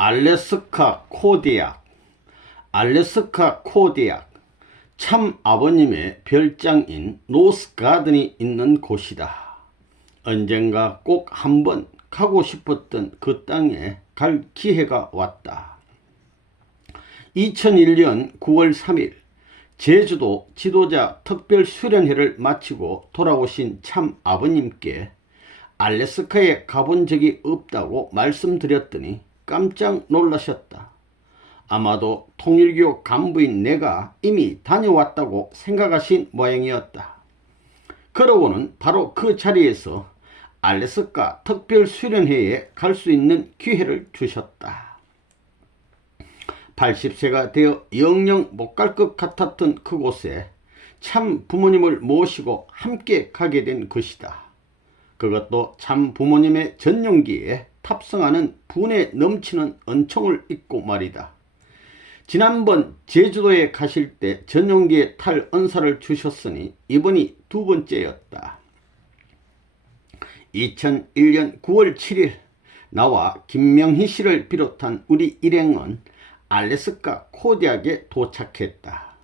알래스카 코디악. 알래스카 코디악, 참 아버님의 별장인 노스 가든이 있는 곳이다. 언젠가 꼭 한번 가고 싶었던 그 땅에 갈 기회가 왔다. 2001년 9월 3일 제주도 지도자 특별 수련회를 마치고 돌아오신 참 아버님께 알래스카에 가본 적이 없다고 말씀드렸더니 깜짝 놀라셨다. 아마도 통일교 간부인 내가 이미 다녀왔다고 생각하신 모양이었다. 그러고는 바로 그 자리에서 알래스카 특별수련회에 갈 수 있는 기회를 주셨다. 80세가 되어 영영 못 갈 것 같았던 그곳에 참 부모님을 모시고 함께 가게 된 것이다. 그것도 참 부모님의 전용기에 탑승하는 분에 넘치는 은총을 잊고 말이다. 지난번 제주도에 가실 때 전용기에 탈 은사를 주셨으니 이번이 두 번째였다. 2001년 9월 7일 나와 김명희 씨를 비롯한 우리 일행은 알래스카 코디악에 도착했다.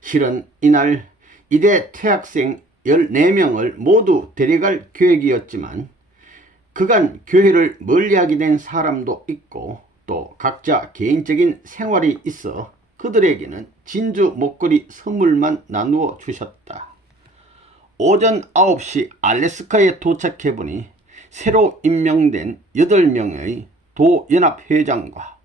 실은 이날 이대 퇴학생 14명을 모두 데려갈 계획이었지만 그간 교회를 멀리하게 된 사람도 있고 또 각자 개인적인 생활이 있어 그들에게는 진주 목걸이 선물만 나누어 주셨다. 오전 9시 알래스카에 도착해보니 새로 임명된 8명의 도연합회장과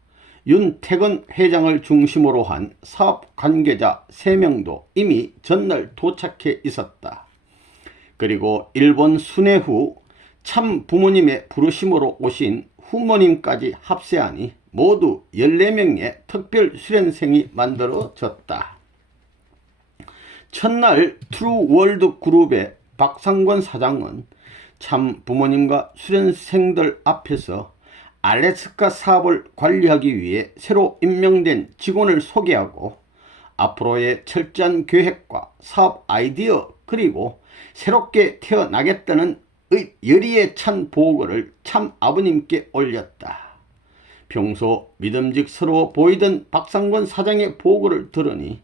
윤태근 회장을 중심으로 한 사업 관계자 3명도 이미 전날 도착해 있었다. 그리고 일본 순회 후 참 부모님의 부르심으로 오신 후모님까지 합세하니 모두 14명의 특별 수련생이 만들어졌다. 첫날 트루월드 그룹의 박상권 사장은 참 부모님과 수련생들 앞에서 알래스카 사업을 관리하기 위해 새로 임명된 직원을 소개하고 앞으로의 철저한 계획과 사업 아이디어 그리고 새롭게 태어나겠다는 열의에 찬 보고를 참 아버님께 올렸다. 평소 믿음직스러워 보이던 박상권 사장의 보고를 들으니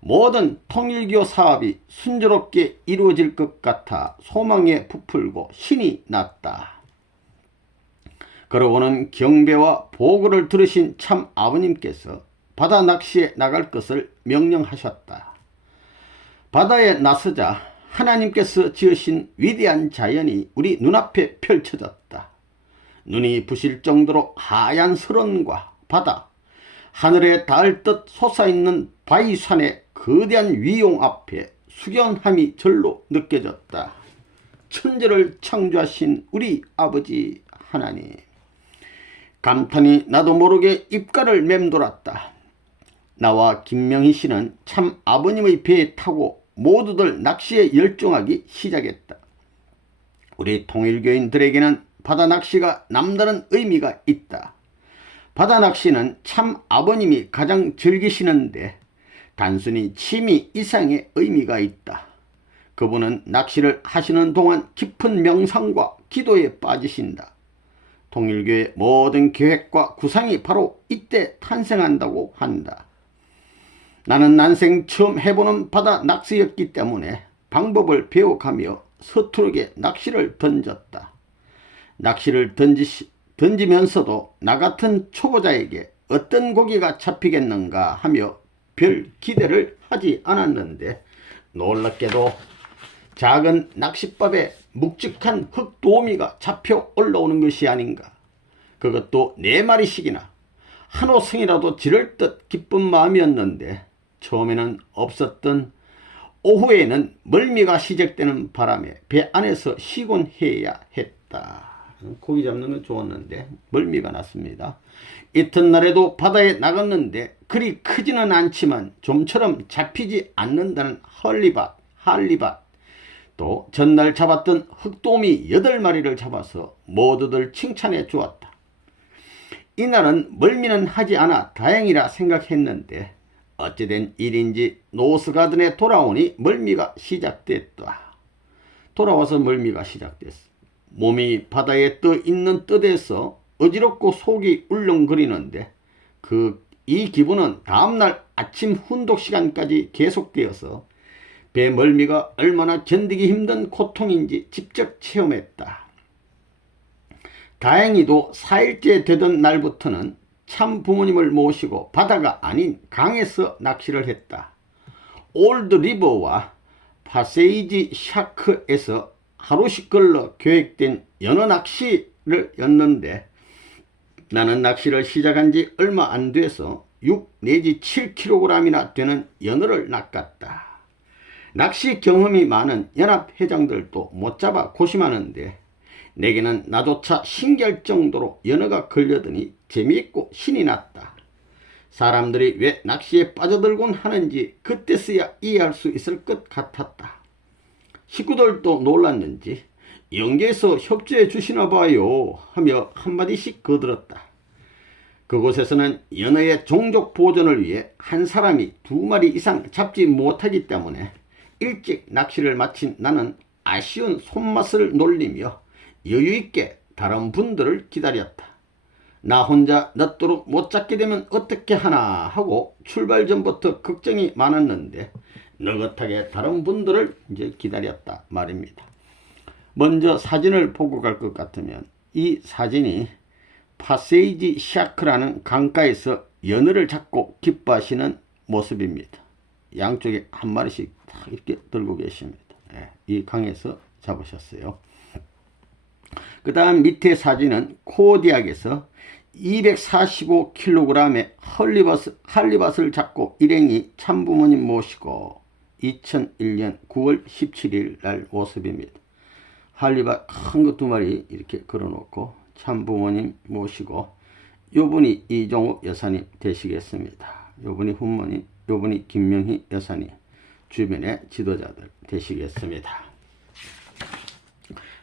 모든 통일교 사업이 순조롭게 이루어질 것 같아 소망에 부풀고 신이 났다. 그러고는 경배와 보고를 들으신 참 아버님께서 바다 낚시에 나갈 것을 명령하셨다. 바다에 나서자 하나님께서 지으신 위대한 자연이 우리 눈앞에 펼쳐졌다. 눈이 부실 정도로 하얀 설원과 바다, 하늘에 닿을 듯 솟아있는 바위산의 거대한 위용 앞에 숙연함이 절로 느껴졌다. 천지를 창조하신 우리 아버지 하나님. 감탄이 나도 모르게 입가를 맴돌았다. 나와 김명희 씨는 참 아버님의 배에 타고 모두들 낚시에 열중하기 시작했다. 우리 통일교인들에게는 바다 낚시가 남다른 의미가 있다. 바다 낚시는 참 아버님이 가장 즐기시는데 단순히 취미 이상의 의미가 있다. 그분은 낚시를 하시는 동안 깊은 명상과 기도에 빠지신다. 통일교의 모든 계획과 구상이 바로 이때 탄생한다고 한다. 나는 난생 처음 해보는 바다 낚시였기 때문에 방법을 배워가며 서투르게 낚시를 던졌다. 낚시를 던지면서도 나 같은 초보자에게 어떤 고기가 잡히겠는가 하며 별 기대를 하지 않았는데 놀랍게도 작은 낚싯밥에 묵직한 흑도미가 잡혀 올라오는 것이 아닌가. 그것도 4마리씩이나 한호성이라도 지를 듯 기쁜 마음이었는데 처음에는 없었던 오후에는 멀미가 시작되는 바람에 배 안에서 쉬곤 해야 했다. 고기 잡는 건 좋았는데 멀미가 났습니다. 이튿날에도 바다에 나갔는데 그리 크지는 않지만 좀처럼 잡히지 않는다는 할리밭 또 전날 잡았던 흑도미 8마리를 잡아서 모두들 칭찬해 주었다. 이날은 멀미는 하지 않아 다행이라 생각했는데 어찌된 일인지 노스가든에 돌아오니 멀미가 시작됐다. 돌아와서 멀미가 시작됐어. 몸이 바다에 떠 있는 뜻에서 어지럽고 속이 울렁거리는데 이 기분은 다음날 아침 훈독 시간까지 계속되어서 배 멀미가 얼마나 견디기 힘든 고통인지 직접 체험했다. 다행히도 4일째 되던 날부터는 참 부모님을 모시고 바다가 아닌 강에서 낚시를 했다. 올드 리버와 파세이지 샤크에서 하루씩 걸러 계획된 연어 낚시를 였는데 나는 낚시를 시작한 지 얼마 안 돼서 6 내지 7kg이나 되는 연어를 낚았다. 낚시 경험이 많은 연합회장들도 못 잡아 고심하는데 내게는 나조차 신기할 정도로 연어가 걸려드니 재미있고 신이 났다. 사람들이 왜 낚시에 빠져들곤 하는지 그때서야 이해할 수 있을 것 같았다. 식구들도 놀랐는지 영계에서 협조해 주시나 봐요 하며 한마디씩 거들었다. 그곳에서는 연어의 종족 보존을 위해 한 사람이 2마리 이상 잡지 못하기 때문에 일찍 낚시를 마친 나는 아쉬운 손맛을 놀리며 여유있게 다른 분들을 기다렸다. 나 혼자 늦도록 못 잡게 되면 어떻게 하나 하고 출발 전부터 걱정이 많았는데 느긋하게 다른 분들을 이제 기다렸다 말입니다. 먼저 사진을 보고 갈 것 같으면 이 사진이 파세이지 샤크라는 강가에서 연어를 잡고 기뻐하시는 모습입니다. 양쪽에 한 마리씩 이렇게 들고 계십니다. 이 강에서 잡으셨어요. 그 다음 밑에 사진은 코디악에서 245kg의 할리밭을 잡고 일행이 참부모님 모시고 2001년 9월 17일 날 모습입니다. 할리밭 큰 거 2마리 이렇게 걸어놓고 참부모님 모시고 요분이 이종우 여사님 되시겠습니다. 요분이 훈모님, 요분이 김명희 여사님, 주변의 지도자들 되시겠습니다.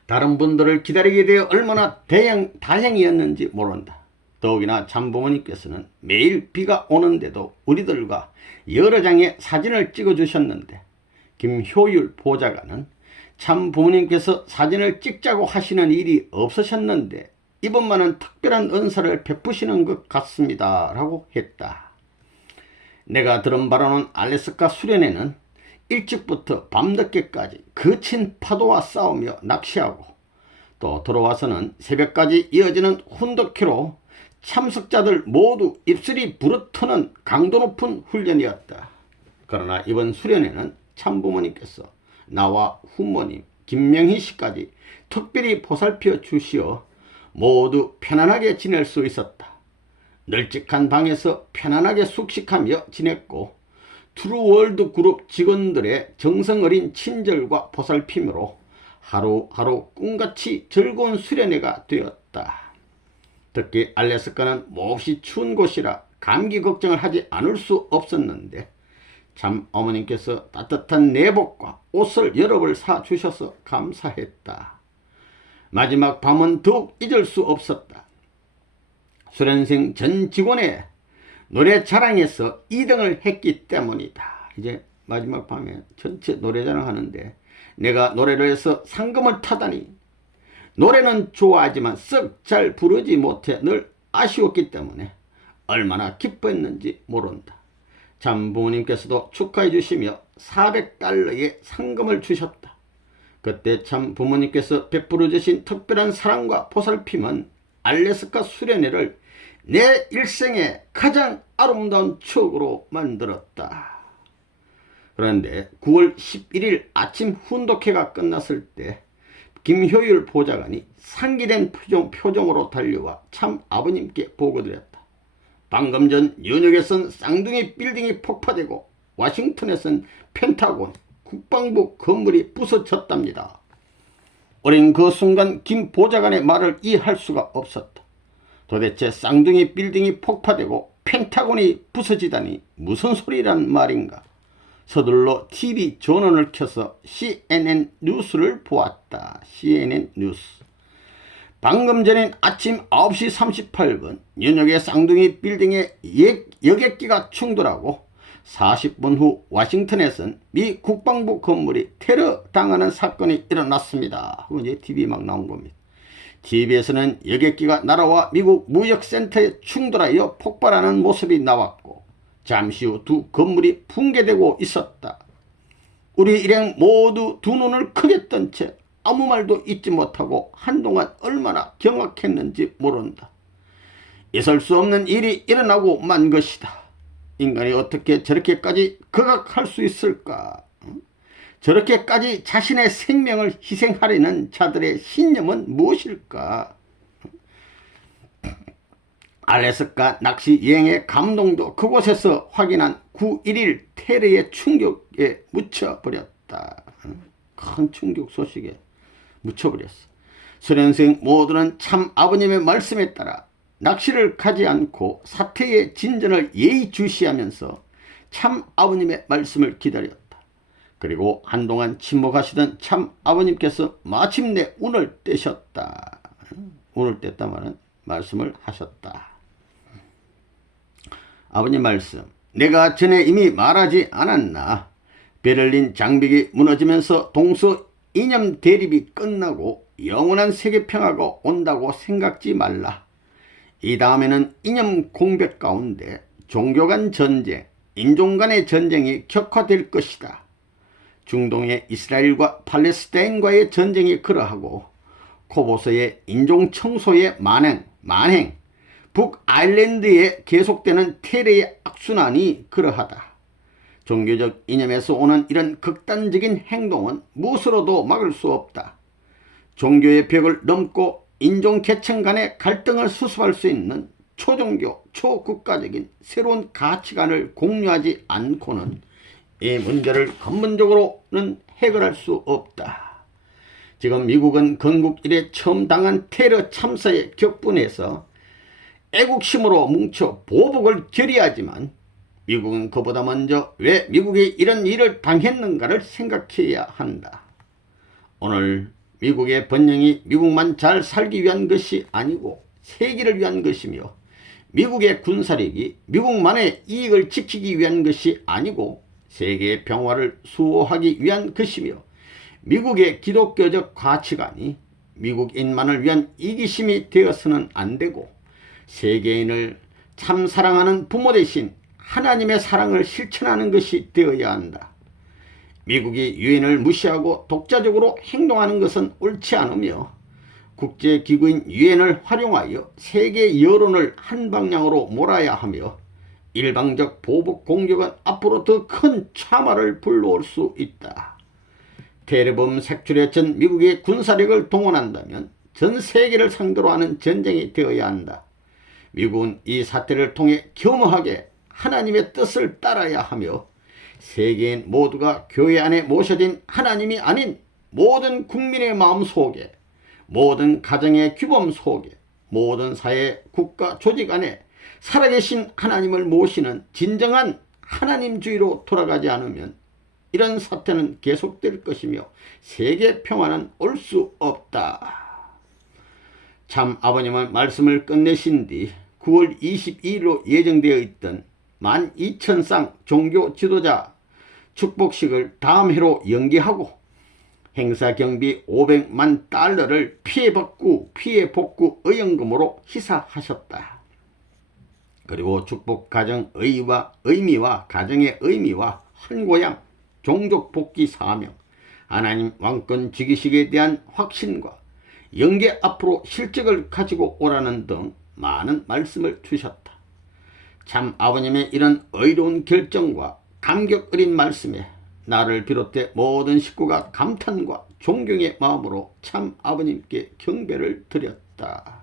다른 분들을 기다리게 되어 얼마나 다행이었는지 모른다. 더욱이나 참부모님께서는 매일 비가 오는데도 우리들과 여러 장의 사진을 찍어주셨는데 김효율 보좌관은 참부모님께서 사진을 찍자고 하시는 일이 없으셨는데 이번만은 특별한 은사를 베푸시는 것 같습니다 라고 했다. 내가 들은 바로는 알래스카 수련회는 일찍부터 밤늦게까지 거친 파도와 싸우며 낚시하고 또 들어와서는 새벽까지 이어지는 훈독회로 참석자들 모두 입술이 부르트는 강도 높은 훈련이었다. 그러나 이번 수련회는 참부모님께서 나와 훈모님, 김명희 씨까지 특별히 보살펴 주시어 모두 편안하게 지낼 수 있었다. 널찍한 방에서 편안하게 숙식하며 지냈고 트루월드 그룹 직원들의 정성어린 친절과 보살핌으로 하루하루 꿈같이 즐거운 수련회가 되었다. 특히 알래스카는 몹시 추운 곳이라 감기 걱정을 하지 않을 수 없었는데 참 어머님께서 따뜻한 내복과 옷을 여러 벌 사주셔서 감사했다. 마지막 밤은 더욱 잊을 수 없었다. 수련생 전 직원의 노래 자랑에서 2등을 했기 때문이다. 이제 마지막 밤에 전체 노래 자랑하는데 내가 노래를 해서 상금을 타다니 노래는 좋아하지만 썩 잘 부르지 못해 늘 아쉬웠기 때문에 얼마나 기뻐했는지 모른다. 참 부모님께서도 축하해 주시며 $400의 상금을 주셨다. 그때 참 부모님께서 베풀어 주신 특별한 사랑과 보살핌은 알래스카 수련회를 내 일생의 가장 아름다운 추억으로 만들었다. 그런데 9월 11일 아침 훈독회가 끝났을 때 김효율 보좌관이 상기된 표정으로 달려와 참 아버님께 보고드렸다. 방금 전 뉴욕에선 쌍둥이 빌딩이 폭파되고 워싱턴에선 펜타곤 국방부 건물이 부서졌답니다. 어린 그 순간 김 보좌관의 말을 이해할 수가 없었다. 도대체 쌍둥이 빌딩이 폭파되고 펜타곤이 부서지다니 무슨 소리란 말인가. 서둘러 TV 전원을 켜서 CNN 뉴스를 보았다. CNN 뉴스. 방금 전엔 아침 9시 38분 뉴욕의 쌍둥이 빌딩에 여객기가 충돌하고 40분 후 워싱턴에선 미 국방부 건물이 테러 당하는 사건이 일어났습니다. 하고 이제 TV 막 나온 겁니다. TV에서는 여객기가 날아와 미국 무역센터에 충돌하여 폭발하는 모습이 나왔고 잠시 후 두 건물이 붕괴되고 있었다. 우리 일행 모두 두 눈을 크게 뜬 채 아무 말도 잊지 못하고 한동안 얼마나 경악했는지 모른다. 있을 수 없는 일이 일어나고 만 것이다. 인간이 어떻게 저렇게까지 극악할 수 있을까? 저렇게까지 자신의 생명을 희생하려는 자들의 신념은 무엇일까? 알래스카 낚시 여행의 감동도 그곳에서 확인한 9.11 테러의 충격에 묻혀버렸다. 큰 충격 소식에 묻혀버렸어. 수련생 모두는 참 아버님의 말씀에 따라 낚시를 가지 않고 사태의 진전을 예의주시하면서 참 아버님의 말씀을 기다렸다. 그리고 한동안 침묵하시던 참 아버님께서 마침내 운을 떼셨다. 운을 뗐다 말은 말씀을 하셨다. 아버님 말씀, 내가 전에 이미 말하지 않았나? 베를린 장벽이 무너지면서 동서 이념 대립이 끝나고 영원한 세계 평화가 온다고 생각지 말라. 이 다음에는 이념 공백 가운데 종교 간 전쟁, 인종 간의 전쟁이 격화될 것이다. 중동의 이스라엘과 팔레스타인과의 전쟁이 그러하고 코보소의 인종 청소의 만행, 북아일랜드에 계속되는 테러의 악순환이 그러하다. 종교적 이념에서 오는 이런 극단적인 행동은 무엇으로도 막을 수 없다. 종교의 벽을 넘고 인종 계층 간의 갈등을 수습할 수 있는 초종교, 초국가적인 새로운 가치관을 공유하지 않고는 이 문제를 근본적으로는 해결할 수 없다. 지금 미국은 건국 이래 처음 당한 테러 참사에 격분해서 애국심으로 뭉쳐 보복을 결의하지만 미국은 그보다 먼저 왜 미국이 이런 일을 당했는가를 생각해야 한다. 오늘 미국의 번영이 미국만 잘 살기 위한 것이 아니고 세계를 위한 것이며 미국의 군사력이 미국만의 이익을 지키기 위한 것이 아니고 세계의 평화를 수호하기 위한 것이며 미국의 기독교적 가치관이 미국인만을 위한 이기심이 되어서는 안 되고 세계인을 참 사랑하는 부모 대신 하나님의 사랑을 실천하는 것이 되어야 한다. 미국이 유엔을 무시하고 독자적으로 행동하는 것은 옳지 않으며 국제기구인 유엔을 활용하여 세계 여론을 한 방향으로 몰아야 하며 일방적 보복 공격은 앞으로 더 큰 참화를 불러올 수 있다. 테러범 색출에 전 미국의 군사력을 동원한다면 전 세계를 상대로 하는 전쟁이 되어야 한다. 미국은 이 사태를 통해 겸허하게 하나님의 뜻을 따라야 하며 세계인 모두가 교회 안에 모셔진 하나님이 아닌 모든 국민의 마음 속에, 모든 가정의 규범 속에, 모든 사회, 국가, 조직 안에 살아계신 하나님을 모시는 진정한 하나님주의로 돌아가지 않으면 이런 사태는 계속될 것이며 세계 평화는 올 수 없다. 참 아버님은 말씀을 끝내신 뒤 9월 22일로 예정되어 있던 12,000쌍 종교 지도자 축복식을 다음 해로 연기하고 행사 경비 500만 달러를 피해 복구 의연금으로 희사하셨다. 그리고 축복 가정 의미와 가정의 의미와 환고양 종족 복귀 사명, 하나님 왕권 지키식에 대한 확신과 영계 앞으로 실적을 가지고 오라는 등 많은 말씀을 주셨다. 참 아버님의 이런 의로운 결정과 감격 어린 말씀에 나를 비롯해 모든 식구가 감탄과 존경의 마음으로 참 아버님께 경배를 드렸다.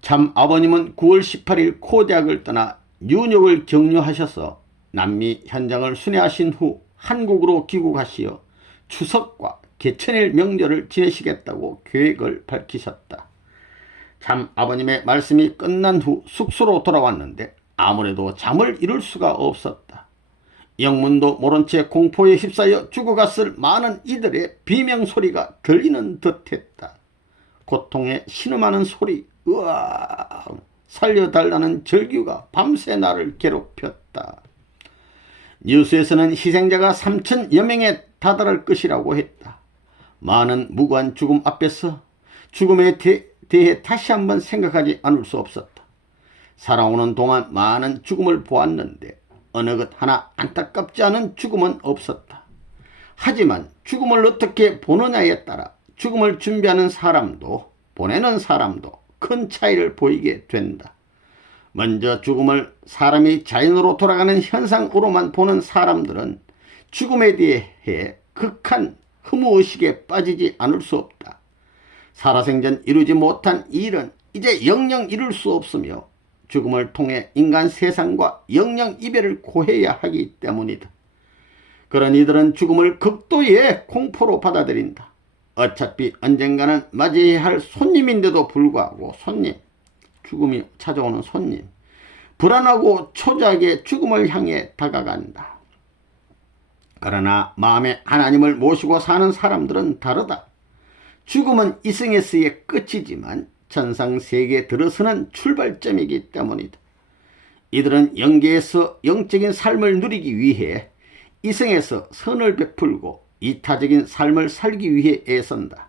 참 아버님은 9월 18일 코대학을 떠나 뉴욕을 경유하셔서 남미 현장을 순회하신 후 한국으로 귀국하시어 추석과 개천일 명절을 지내시겠다고 계획을 밝히셨다. 참 아버님의 말씀이 끝난 후 숙소로 돌아왔는데 아무래도 잠을 이룰 수가 없었다. 영문도 모른 채 공포에 휩싸여 죽어갔을 많은 이들의 비명소리가 들리는 듯했다. 고통에 신음하는 소리, 으아, 살려달라는 절규가 밤새 나를 괴롭혔다. 뉴스에서는 희생자가 3,000여 명에 다다를 것이라고 했다. 많은 무고한 죽음 앞에서 죽음에 대해 다시 한번 생각하지 않을 수 없었다. 살아오는 동안 많은 죽음을 보았는데 어느 것 하나 안타깝지 않은 죽음은 없었다. 하지만 죽음을 어떻게 보느냐에 따라 죽음을 준비하는 사람도 보내는 사람도 큰 차이를 보이게 된다. 먼저 죽음을 사람이 자연으로 돌아가는 현상으로만 보는 사람들은 죽음에 대해 극한 허무의식에 빠지지 않을 수 없다. 살아생전 이루지 못한 일은 이제 영영 이룰 수 없으며 죽음을 통해 인간 세상과 영영 이별을 고해야 하기 때문이다. 그런 이들은 죽음을 극도의 공포로 받아들인다. 어차피 언젠가는 맞이해야 할 손님인데도 불구하고 죽음이 찾아오는 손님, 불안하고 초조하게 죽음을 향해 다가간다. 그러나 마음에 하나님을 모시고 사는 사람들은 다르다. 죽음은 이승에서의 끝이지만 천상세계에 들어서는 출발점이기 때문이다. 이들은 영계에서 영적인 삶을 누리기 위해 이승에서 선을 베풀고 이타적인 삶을 살기 위해 애쓴다.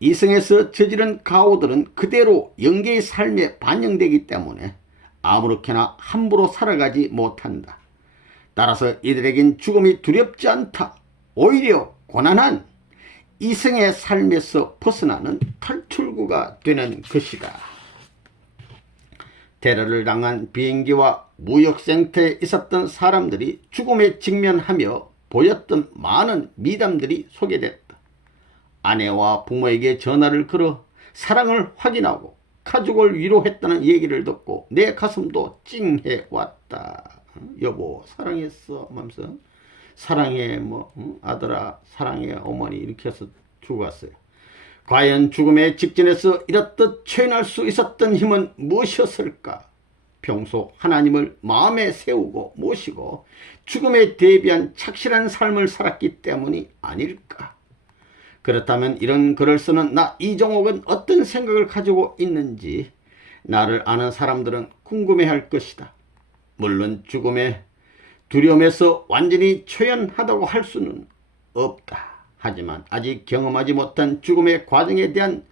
이승에서 저지른 가오들은 그대로 영계의 삶에 반영되기 때문에 아무렇게나 함부로 살아가지 못한다. 따라서 이들에겐 죽음이 두렵지 않다. 오히려 고난한 이승의 삶에서 벗어나는 탈출구가 되는 것이다. 테러를 당한 비행기와 무역센터에 있었던 사람들이 죽음에 직면하며 보였던 많은 미담들이 소개됐다. 아내와 부모에게 전화를 걸어 사랑을 확인하고 가족을 위로했다는 얘기를 듣고 내 가슴도 찡해왔다. 여보 사랑했어 하면서 사랑해 아들아 사랑해 어머니 이렇게 해서 죽었어요. 과연 죽음의 직전에서 이렇듯 표현할 수 있었던 힘은 무엇이었을까? 평소 하나님을 마음에 세우고 모시고 죽음에 대비한 착실한 삶을 살았기 때문이 아닐까? 그렇다면 이런 글을 쓰는 나 이종옥은 어떤 생각을 가지고 있는지 나를 아는 사람들은 궁금해할 것이다. 물론 죽음의 두려움에서 완전히 초연하다고 할 수는 없다. 하지만 아직 경험하지 못한 죽음의 과정에 대한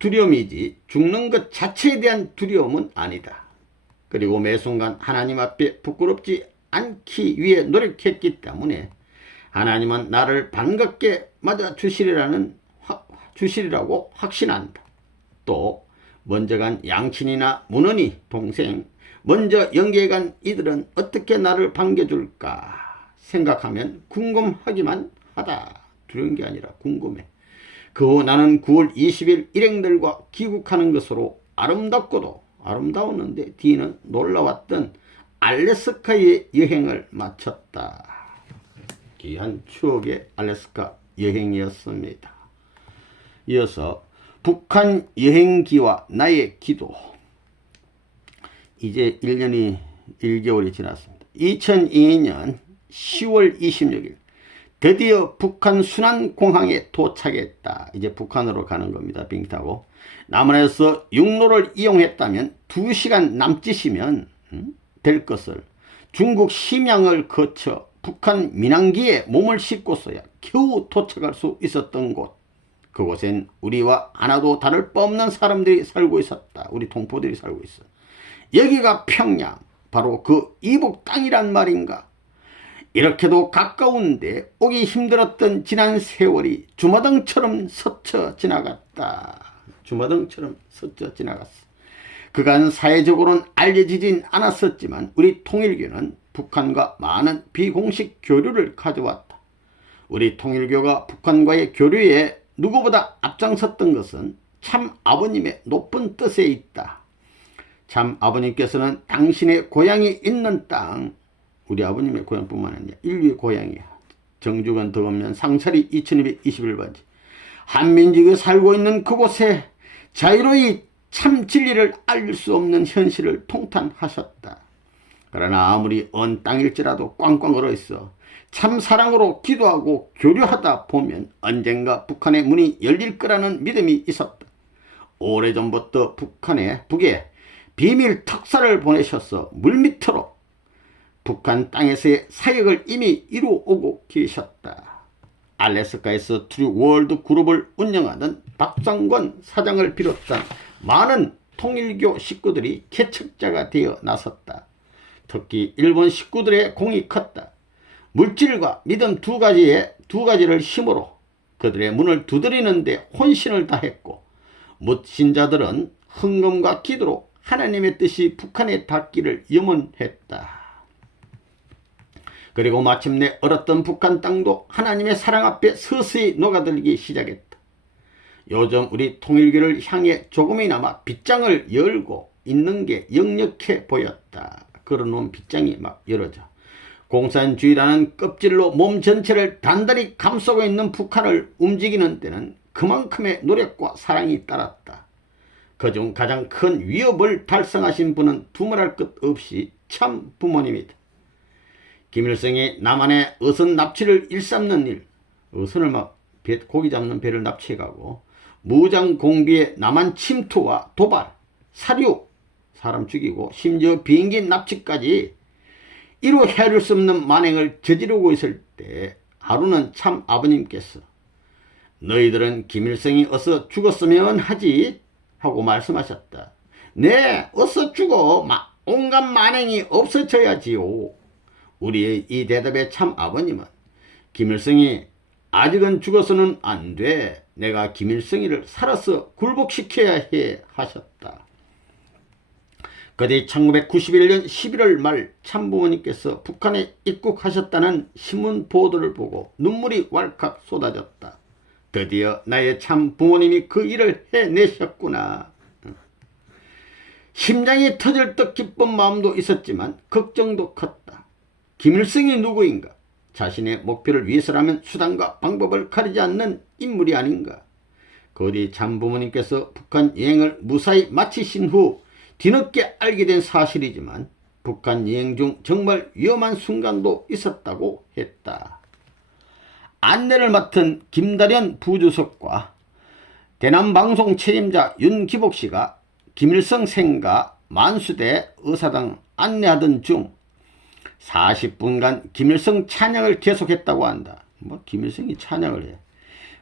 두려움이지 죽는 것 자체에 대한 두려움은 아니다. 그리고 매 순간 하나님 앞에 부끄럽지 않기 위해 노력했기 때문에 하나님은 나를 반갑게 맞아주시리라고 확신한다. 또 먼저 간 양친이나 문헌이 동생, 먼저 영계에 간 이들은 어떻게 나를 반겨줄까 생각하면 궁금하기만 하다. 두려운 게 아니라 궁금해. 그 후 나는 9월 20일 일행들과 귀국하는 것으로 아름답고도 아름다웠는데 뒤는 놀라웠던 알래스카의 여행을 마쳤다. 귀한 추억의 알래스카 여행이었습니다. 이어서 북한 여행기와 나의 기도. 이제 1년이 1개월이 지났습니다. 2002년 10월 26일 드디어 북한 순안공항에 도착했다. 이제 북한으로 가는 겁니다. 비행기 타고. 남한에서 육로를 이용했다면 2시간 남짓이면 될 것을 중국 심양을 거쳐 북한 민항기에 몸을 싣고서야 겨우 도착할 수 있었던 곳. 그곳엔 우리와 하나도 다를 바 없는 사람들이 살고 있었다. 우리 동포들이 살고 있어. 여기가 평양, 바로 그 이북 땅이란 말인가. 이렇게도 가까운데 오기 힘들었던 지난 세월이 주마등처럼 스쳐 지나갔다. 주마등처럼 스쳐 지나갔어. 그간 사회적으로는 알려지진 않았었지만 우리 통일교는 북한과 많은 비공식 교류를 가져왔다. 우리 통일교가 북한과의 교류에 누구보다 앞장섰던 것은 참 아버님의 높은 뜻에 있다. 참 아버님께서는 당신의 고향이 있는 땅, 우리 아버님의 고향뿐만 아니라 인류의 고향이야. 정주건 덕읍면 상차리 2221번지 한민족이 살고 있는 그곳에 자유로이 참 진리를 알 수 없는 현실을 통탄하셨다. 그러나 아무리 언 땅일지라도 꽝꽝 얼어있어 참 사랑으로 기도하고 교류하다 보면 언젠가 북한의 문이 열릴 거라는 믿음이 있었다. 오래전부터 북에 비밀 특사를 보내셔서 물밑으로 북한 땅에서의 사역을 이미 이루어오고 계셨다. 알래스카에서 트루 월드 그룹을 운영하던 박상권 사장을 비롯한 많은 통일교 식구들이 개척자가 되어 나섰다. 특히 일본 식구들의 공이 컸다. 물질과 믿음 두 가지를 힘으로 그들의 문을 두드리는 데 혼신을 다했고, 묻신자들은 헌금과 기도로 하나님의 뜻이 북한에 닿기를 염원했다. 그리고 마침내 얼었던 북한 땅도 하나님의 사랑 앞에 서서히 녹아들기 시작했다. 요즘 우리 통일교를 향해 조금이나마 빗장을 열고 있는 게 역력해 보였다. 그러놓은 빗장이 막 열어져 공산주의라는 껍질로 몸 전체를 단단히 감싸고 있는 북한을 움직이는 데는 그만큼의 노력과 사랑이 따랐다. 그중 가장 큰 위협을 달성하신 분은 두말할 것 없이 참 부모님이다. 김일성이 남한의 어선 납치를 일삼는 일, 어선을 막 고기 잡는 배를 납치해가고 무장 공비의 남한 침투와 도발, 사류, 사람 죽이고 심지어 비행기 납치까지 이루 헤아릴 수 없는 만행을 저지르고 있을 때 하루는 참 아버님께서 너희들은 김일성이 어서 죽었으면 하지 하고 말씀하셨다. 네, 어서 죽어 온갖 만행이 없어져야지요. 우리의 이 대답에 참 아버님은 김일성이 아직은 죽어서는 안 돼. 내가 김일성이를 살아서 굴복시켜야 해 하셨다. 그뒤 1991년 11월 말 참부모님께서 북한에 입국하셨다는 신문 보도를 보고 눈물이 왈칵 쏟아졌다. 드디어 나의 참부모님이 그 일을 해내셨구나. 심장이 터질 듯 기쁜 마음도 있었지만 걱정도 컸다. 김일성이 누구인가? 자신의 목표를 위해서라면 수단과 방법을 가리지 않는 인물이 아닌가? 그뒤 참부모님께서 북한 여행을 무사히 마치신 후 뒤늦게 알게 된 사실이지만 북한 여행 중 정말 위험한 순간도 있었다고 했다. 안내를 맡은 김다련 부주석과 대남방송 책임자 윤기복 씨가 김일성 생가 만수대 의사당 안내하던 중 40분간 김일성 찬양을 계속했다고 한다. 김일성이 찬양을 해.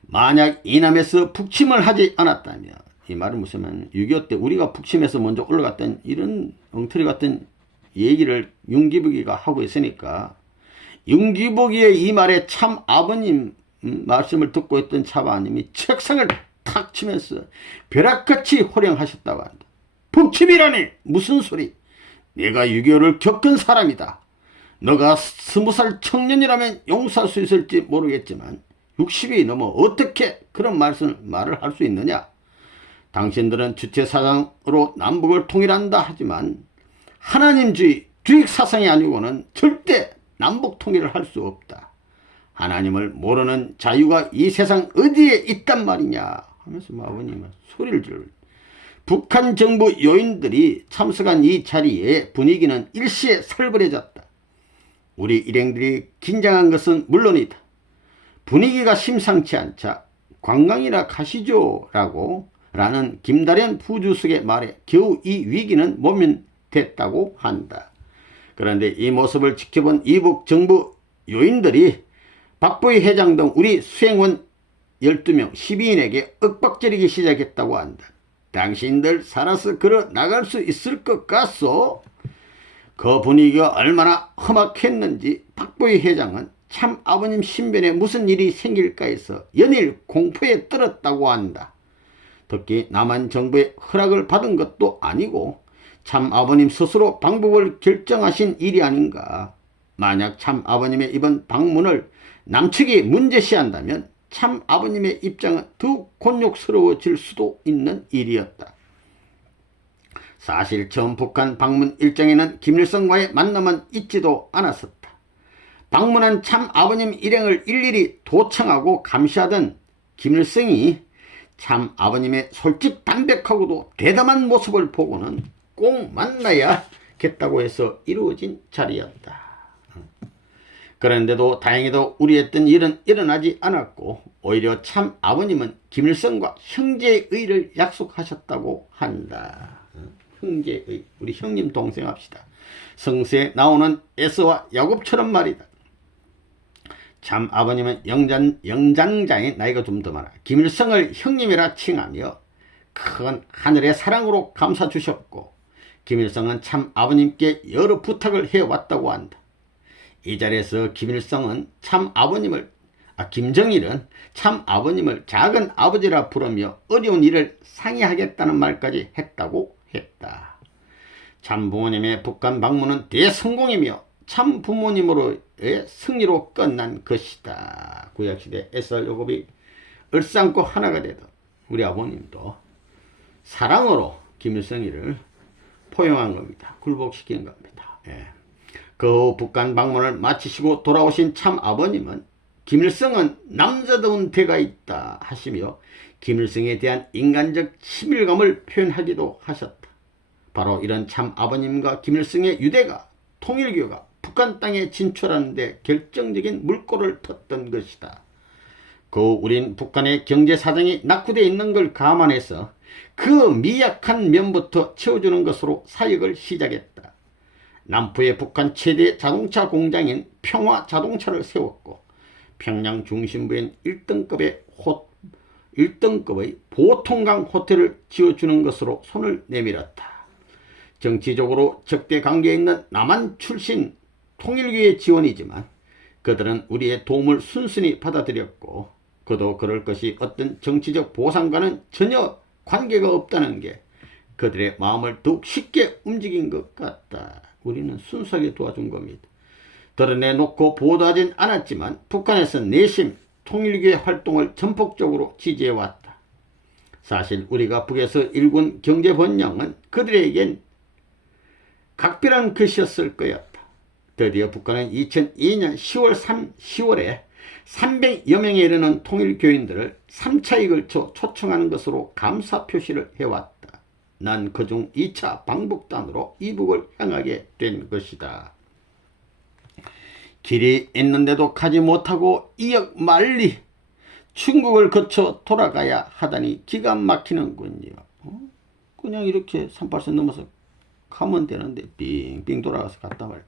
만약 이남에서 북침을 하지 않았다면, 이 말은 무슨 6.25 때 우리가 북침에서 먼저 올라갔던 이런 엉터리 같은 얘기를 윤기복이가 하고 있으니까 윤기복이의 이 말에 참 아버님 말씀을 듣고 있던 차바님이 책상을 탁 치면서 벼락같이 호령하셨다고 한다. 북침이라니 무슨 소리? 내가 6.25를 겪은 사람이다. 너가 20살 청년이라면 용서할 수 있을지 모르겠지만 60이 넘어 어떻게 그런 말을 할 수 있느냐? 당신들은 주체사상으로 남북을 통일한다 하지만 하나님주의, 주익사상이 아니고는 절대 남북 통일을 할 수 없다. 하나님을 모르는 자유가 이 세상 어디에 있단 말이냐 하면서 아버님은 소리를 질러. 북한 정부 요인들이 참석한 이 자리에 분위기는 일시에 살벌해졌다. 우리 일행들이 긴장한 것은 물론이다. 분위기가 심상치 않자 관광이나 가시죠 라는 김다련 부주석의 말에 겨우 이 위기는 모면됐다고 한다. 그런데 이 모습을 지켜본 이북 정부 요인들이 박보희 회장 등 우리 수행원 12명 12인에게 윽박지르기 시작했다고 한다. 당신들 살아서 걸어 나갈 수 있을 것 같소? 그 분위기가 얼마나 험악했는지 박보희 회장은 참 아버님 신변에 무슨 일이 생길까 해서 연일 공포에 떨었다고 한다. 특히 남한 정부의 허락을 받은 것도 아니고 참 아버님 스스로 방법을 결정하신 일이 아닌가. 만약 참 아버님의 이번 방문을 남측이 문제시한다면 참 아버님의 입장은 더욱 곤욕스러워질 수도 있는 일이었다. 사실 처음 북한 방문 일정에는 김일성과의 만남은 있지도 않았었다. 방문한 참 아버님 일행을 일일이 도청하고 감시하던 김일성이 참 아버님의 솔직 담백하고도 대담한 모습을 보고는 꼭 만나야겠다고 해서 이루어진 자리였다. 그런데도 다행히도 우려했던 일은 일어나지 않았고 오히려 참 아버님은 김일성과 형제의 의를 약속하셨다고 한다. 형제의, 우리 형님 동생 합시다. 성서에 나오는 에서와 야곱처럼 말이다. 참 아버님은 영장자인 나이가 좀 더 많아 김일성을 형님이라 칭하며 큰 하늘의 사랑으로 감사 주셨고, 김일성은 참 아버님께 여러 부탁을 해왔다고 한다. 이 자리에서 김정일은 참 아버님을 작은 아버지라 부르며 어려운 일을 상의하겠다는 말까지 했다고 했다. 참 부모님의 북한 방문은 대성공이며 참 부모님으로의 승리로 끝난 것이다. 구약시대 SR-요곱이 얼싸안고 하나가 되던 우리 아버님도 사랑으로 김일성이를 포용한 겁니다. 굴복시킨 겁니다. 예. 그 후 북한 방문을 마치시고 돌아오신 참 아버님은 김일성은 남자다운 데가 있다 하시며 김일성에 대한 인간적 친밀감을 표현하기도 하셨다. 바로 이런 참 아버님과 김일성의 유대가 통일교가 북한 땅에 진출하는 데 결정적인 물꼬를 텄던 것이다. 그 후 우린 북한의 경제사정이 낙후되어 있는 걸 감안해서 그 미약한 면부터 채워주는 것으로 사역을 시작했다. 남부의 북한 최대 자동차 공장인 평화자동차를 세웠고 평양 중심부엔 1등급의 보통강 호텔을 지어주는 것으로 손을 내밀었다. 정치적으로 적대 관계에 있는 남한 출신 통일교의 지원이지만 그들은 우리의 도움을 순순히 받아들였고, 그도 그럴 것이 어떤 정치적 보상과는 전혀 관계가 없다는 게 그들의 마음을 더욱 쉽게 움직인 것 같다. 우리는 순수하게 도와준 겁니다. 드러내놓고 보도하진 않았지만 북한에서 내심 통일교의 활동을 전폭적으로 지지해왔다. 사실 우리가 북에서 일군 경제번영은 그들에겐 각별한 것이었을 거였다. 드디어 북한은 2002년 10월에 300여 명에 이르는 통일교인들을 3차에 걸쳐 초청하는 것으로 감사 표시를 해왔다. 난 그중 2차 방북단으로 이북을 향하게 된 것이다. 길이 있는데도 가지 못하고 2억 만리 중국을 거쳐 돌아가야 하다니 기가 막히는군요. 그냥 이렇게 38선 넘어서 가면 되는데 빙빙 돌아가서 갔다 말이야.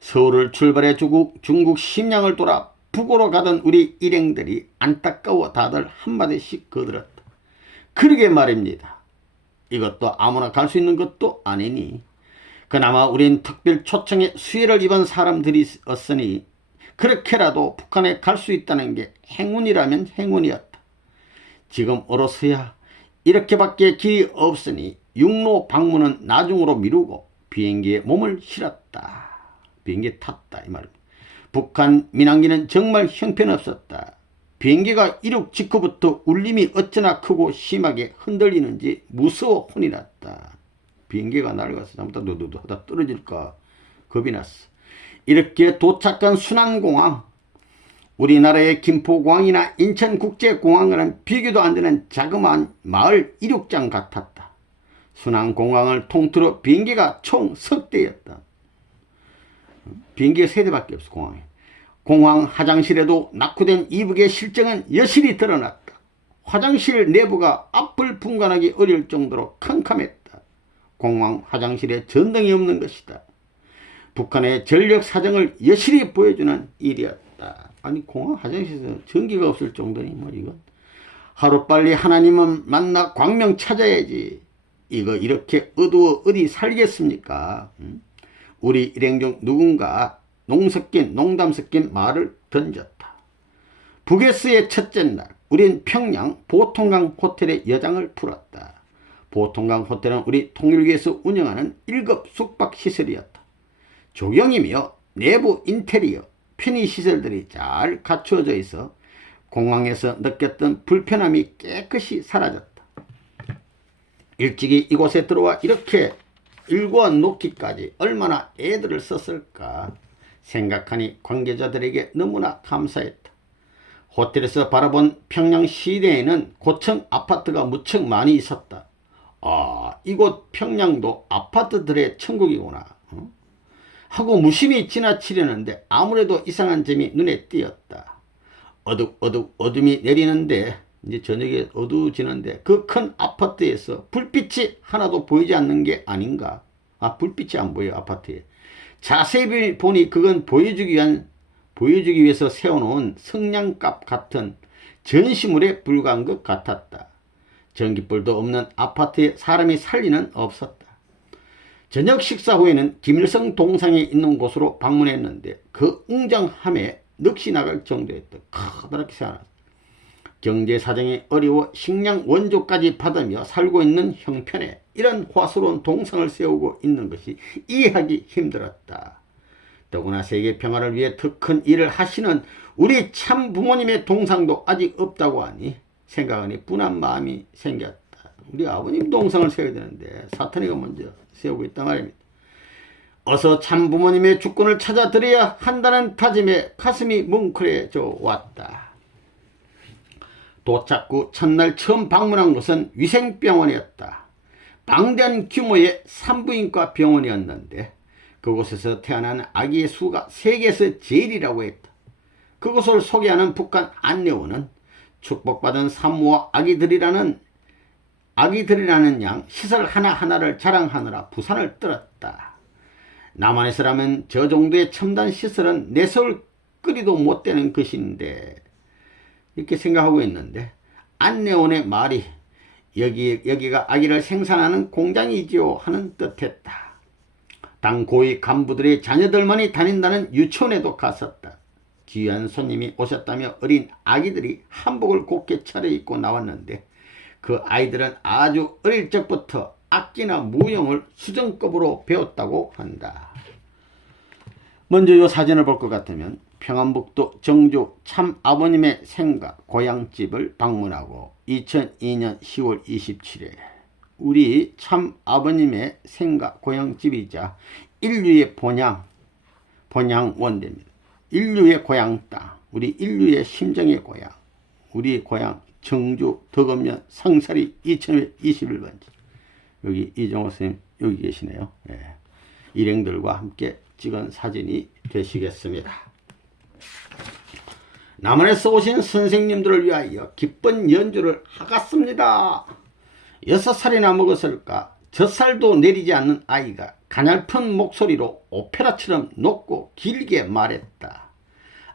서울을 출발해 중국 심양을 돌아 북으로 가던 우리 일행들이 안타까워 다들 한마디씩 거들었다. 그러게 말입니다. 이것도 아무나 갈 수 있는 것도 아니니 그나마 우린 특별 초청에 수혜를 입은 사람들이었으니 그렇게라도 북한에 갈 수 있다는 게 행운이라면 행운이었다. 지금으로서야 이렇게밖에 길이 없으니 육로 방문은 나중으로 미루고 비행기에 몸을 실었다. 비행기에 탔다 이 말입니다. 북한 민항기는 정말 형편없었다. 비행기가 이륙 직후부터 울림이 어쩌나 크고 심하게 흔들리는지 무서워 혼이 났다. 비행기가 날아가서 잘못하다 두두두 하다 떨어질까 겁이 났어. 이렇게 도착한 순안공항, 우리나라의 김포공항이나 인천국제공항과는 비교도 안 되는 자그마한 마을 이륙장 같았다. 순안공항을 통틀어 비행기가 총 석 대였다. 비행기가 3대밖에 없어. 공항 화장실에도 낙후된 이북의 실정은 여실히 드러났다. 화장실 내부가 앞을 분간하기 어려울 정도로 캄캄했다. 공항 화장실에 전등이 없는 것이다. 북한의 전력 사정을 여실히 보여주는 일이었다. 아니 공항 화장실에서 전기가 없을 정도니 뭐 이건 하루빨리 하나님은 만나 광명 찾아야지. 이거 이렇게 어두워 어디 살겠습니까? 우리 일행 중 누군가 농담 섞인 말을 던졌다. 북에서의 첫째 날 우린 평양 보통강 호텔의 여장을 풀었다. 보통강 호텔은 우리 통일교에서 운영하는 1급 숙박시설이었다. 조경이며 내부 인테리어, 편의시설들이 잘 갖추어져 있어 공항에서 느꼈던 불편함이 깨끗이 사라졌다. 일찍이 이곳에 들어와 이렇게 일궈 놓기까지 얼마나 애들을 썼을까 생각하니 관계자들에게 너무나 감사했다. 호텔에서 바라본 평양 시내에는 고층 아파트가 무척 많이 있었다. 아, 이곳 평양도 아파트들의 천국이구나 하고 무심히 지나치려는데 아무래도 이상한 점이 눈에 띄었다. 어둠이 내리는데 이제 저녁에 어두워지는데 그 큰 아파트에서 불빛이 하나도 보이지 않는 게 아닌가. 불빛이 안 보여 아파트에. 자세히 보니 그건 보여주기 위한 보여주기 위해서 세워놓은 성냥갑 같은 전시물에 불과한 것 같았다. 전깃불도 없는 아파트에 사람이 살 리는 없었다. 저녁 식사 후에는 김일성 동상이 있는 곳으로 방문했는데 그 웅장함에 넋이 나갈 정도였다. 커다랗게 생각났다. 경제 사정이 어려워 식량 원조까지 받으며 살고 있는 형편에 이런 화스러운 동상을 세우고 있는 것이 이해하기 힘들었다. 더구나 세계 평화를 위해 더 큰 일을 하시는 우리 참 부모님의 동상도 아직 없다고 하니 생각하니 분한 마음이 생겼다. 우리 아버님 동상을 세워야 되는데 사탄이가 먼저 세우고 있단 말입니다. 어서 참 부모님의 주권을 찾아드려야 한다는 다짐에 가슴이 뭉클해져 왔다. 도착 후 첫날 처음 방문한 것은 위생병원이었다. 방대한 규모의 산부인과 병원이었는데 그곳에서 태어난 아기의 수가 세계에서 제일이라고 했다. 그곳을 소개하는 북한 안내원은 축복받은 산모와 아기들이라는 양 시설 하나하나를 자랑하느라 부산을 떨었다. 남한에서라면 저 정도의 첨단 시설은 내세울 거리도 못 되는 것인데 이렇게 생각하고 있는데 안내원의 말이 여기가 아기를 생산하는 공장이지요 하는 뜻했다. 당 고위 간부들의 자녀들만이 다닌다는 유치원에도 갔었다. 귀한 손님이 오셨다며 어린 아기들이 한복을 곱게 차려입고 나왔는데 그 아이들은 아주 어릴 적부터 악기나 무용을 수준급으로 배웠다고 한다. 먼저 이 사진을 볼 것 같으면 평안북도 정주 참 아버님의 생가 고향집을 방문하고 2002년 10월 27일 우리 참 아버님의 생가 고향집이자 인류의 본향원대입니다. 인류의 고향 땅, 우리 인류의 심정의 고향, 우리 고향 정주 덕읍면 상사리 2021번지. 여기 이종호 선생님 여기 계시네요. 예. 일행들과 함께 찍은 사진이 되시겠습니다. 남한에서 오신 선생님들을 위하여 기쁜 연주를 하갔습니다. 6살이나 먹었을까 젖살도 내리지 않는 아이가 가냘픈 목소리로 오페라처럼 높고 길게 말했다.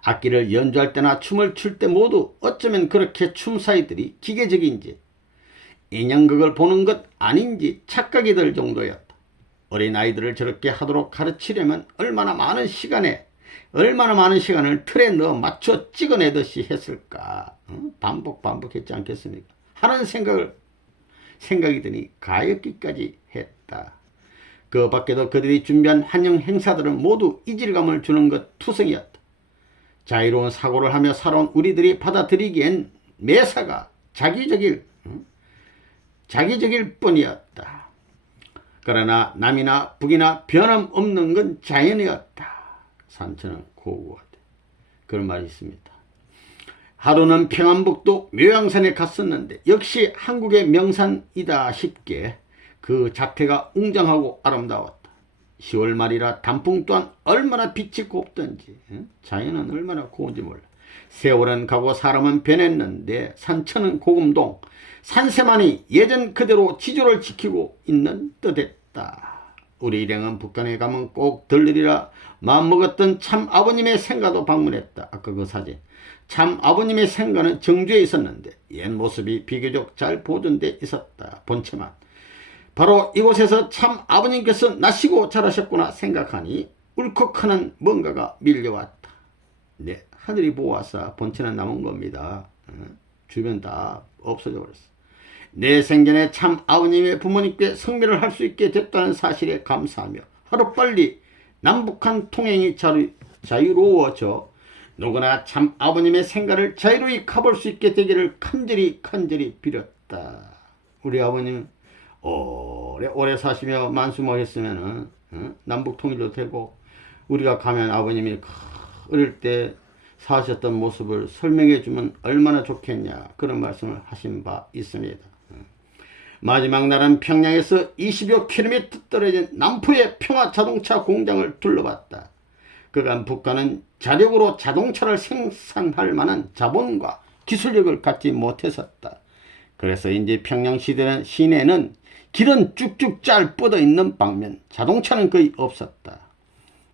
악기를 연주할 때나 춤을 출 때 모두 어쩌면 그렇게 춤사위들이 기계적인지 인형극을 보는 것 아닌지 착각이 들 정도였다. 어린아이들을 저렇게 하도록 가르치려면 얼마나 많은 시간을 틀에 넣어 맞춰 찍어내듯이 했을까. 반복했지 않겠습니까? 하는 생각이 드니 가엾기까지 했다. 그 밖에도 그들이 준비한 환영 행사들은 모두 이질감을 주는 것 투성이었다. 자유로운 사고를 하며 살아온 우리들이 받아들이기엔 매사가 자기적일 뿐이었다. 그러나 남이나 북이나 변함없는 건 자연이었다. 산천은 고고하다. 그런 말이 있습니다. 하루는 평안북도 묘양산에 갔었는데 역시 한국의 명산이다 싶게 그 자태가 웅장하고 아름다웠다. 10월 말이라 단풍 또한 얼마나 빛이 곱던지 자연은 얼마나 고운지 몰라. 세월은 가고 사람은 변했는데 산천은 고금동 산세만이 예전 그대로 지조를 지키고 있는 듯했다. 우리 일행은 북한에 가면 꼭 들르리라 마음먹었던 참 아버님의 생가도 방문했다. 아까 그 사진. 참 아버님의 생가는 정주에 있었는데 옛 모습이 비교적 잘 보존돼 있었다. 본체만. 바로 이곳에서 참 아버님께서 나시고 자라셨구나 생각하니 울컥하는 뭔가가 밀려왔다. 네, 하늘이 보아서 본체는 남은 겁니다. 주변 다 없어져 버렸어. 내 생전에 참 아버님의 부모님께 성묘를 할 수 있게 됐다는 사실에 감사하며 하루빨리 남북한 통행이 자유로워져 누구나 참 아버님의 생가를 자유로이 가볼 수 있게 되기를 간절히 빌었다. 우리 아버님 오래 사시며 만수무했으면은 남북 통일도 되고 우리가 가면 아버님이 어릴 때 사셨던 모습을 설명해 주면 얼마나 좋겠냐 그런 말씀을 하신 바 있습니다. 마지막 날은 평양에서 20여 킬로미터 떨어진 남포의 평화자동차 공장을 둘러봤다. 그간 북한은 자력으로 자동차를 생산할 만한 자본과 기술력을 갖지 못했었다. 그래서 이제 평양 시내는 길은 쭉쭉 잘 뻗어 있는 반면 자동차는 거의 없었다.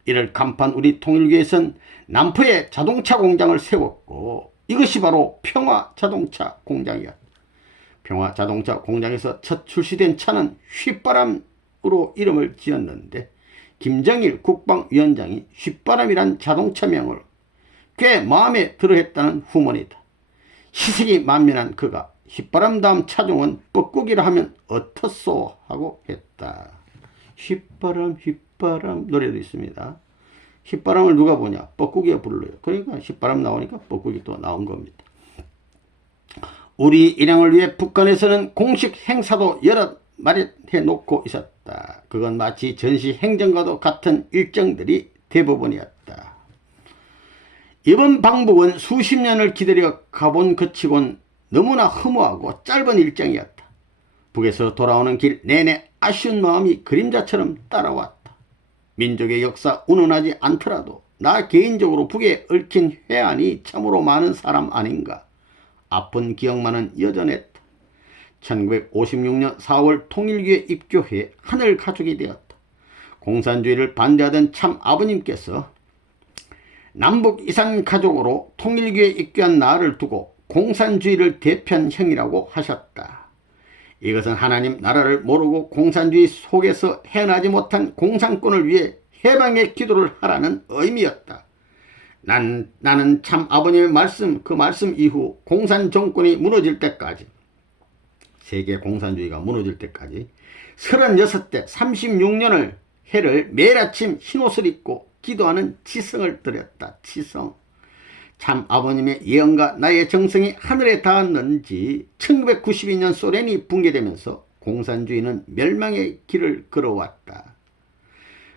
이를 간판 우리 통일교에선 남포에 자동차 공장을 세웠고 이것이 바로 평화자동차 공장이었다. 평화자동차 공장에서 첫 출시된 차는 휘바람으로 이름을 지었는데 김정일 국방위원장이 휘바람이란 자동차명을 꽤 마음에 들어했다는 후문이다. 희색이 만면한 그가 휘바람 다음 차종은 뻐꾸기라 하면 어떻소 하고 했다. 휘바람 휘바람 노래도 있습니다. 휘바람을 누가 보냐? 뻐꾸기가 불러요. 그러니까 휘바람 나오니까 뻐꾸기 또 나온 겁니다. 우리 일양을 위해 북한에서는 공식 행사도 여러 마련해 놓고 있었다. 그건 마치 전시 행정과도 같은 일정들이 대부분이었다. 이번 방북은 수십 년을 기다려 가본 것치곤 너무나 허무하고 짧은 일정이었다. 북에서 돌아오는 길 내내 아쉬운 마음이 그림자처럼 따라왔다. 민족의 역사 운운하지 않더라도 나 개인적으로 북에 얽힌 회한이 참으로 많은 사람 아닌가. 아픈 기억만은 여전했다. 1956년 4월 통일교에 입교해 하늘 가족이 되었다. 공산주의를 반대하던 참 아버님께서 남북 이산 가족으로 통일교에 입교한 나를 두고 공산주의를 대표한 형이라고 하셨다. 이것은 하나님 나라를 모르고 공산주의 속에서 헤어나지 못한 공산권을 위해 해방의 기도를 하라는 의미였다. 나는 참 아버님의 말씀, 그 말씀 이후 공산 정권이 무너질 때까지, 세계 공산주의가 무너질 때까지 36대 36년을 해를 매일 아침 흰옷을 입고 기도하는 지성을 드렸다. 지성. 참 아버님의 예언과 나의 정성이 하늘에 닿았는지 1992년 소련이 붕괴되면서 공산주의는 멸망의 길을 걸어왔다.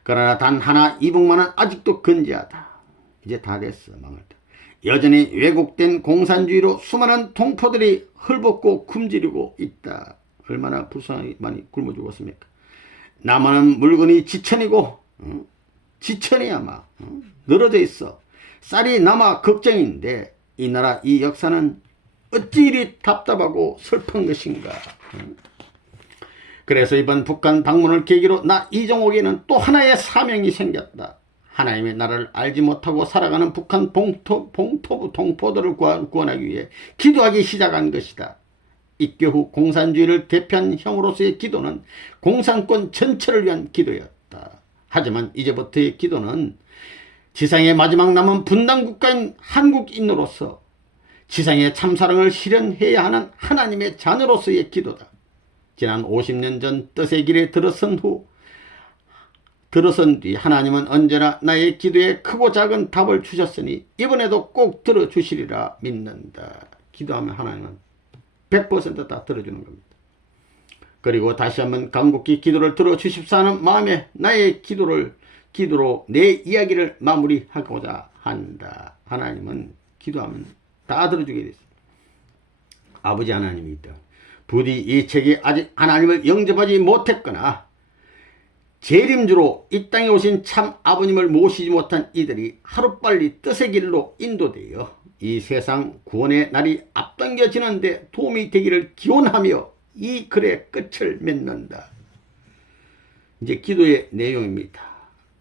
그러나 단 하나 이북만은 아직도 건재하다. 이제 다 됐어. 망할 때. 여전히 왜곡된 공산주의로 수많은 동포들이 헐벗고 굶주리고 있다. 얼마나 불쌍하게 많이 굶어 죽었습니까? 남한은 물건이 지천이고 지천이야 막 늘어져 있어. 쌀이 남아 걱정인데 이 나라 이 역사는 어찌 이리 답답하고 슬픈 것인가. 그래서 이번 북한 방문을 계기로 나 이종옥에는 또 하나의 사명이 생겼다. 하나님의 나라를 알지 못하고 살아가는 북한 동포부 동포들을 구원하기 위해 기도하기 시작한 것이다. 입교 후 공산주의를 대표한 형으로서의 기도는 공산권 전체를 위한 기도였다. 하지만 이제부터의 기도는 지상의 마지막 남은 분단국가인 한국인으로서 지상의 참사랑을 실현해야 하는 하나님의 자녀로서의 기도다. 지난 50년 전 뜻의 길에 들어선 뒤 하나님은 언제나 나의 기도에 크고 작은 답을 주셨으니 이번에도 꼭 들어주시리라 믿는다. 기도하면 하나님은 100% 다 들어주는 겁니다. 그리고 다시 한번 간곡히 기도를 들어주십사 하는 마음에 나의 기도로 내 이야기를 마무리하고자 한다. 하나님은 기도하면 다 들어주게 됐습니다. 아버지 하나님이 있다. 부디 이 책이 아직 하나님을 영접하지 못했거나 재림주로 이 땅에 오신 참 아버님을 모시지 못한 이들이 하루빨리 뜻의 길로 인도되어 이 세상 구원의 날이 앞당겨지는데 도움이 되기를 기원하며 이 글의 끝을 맺는다. 이제 기도의 내용입니다.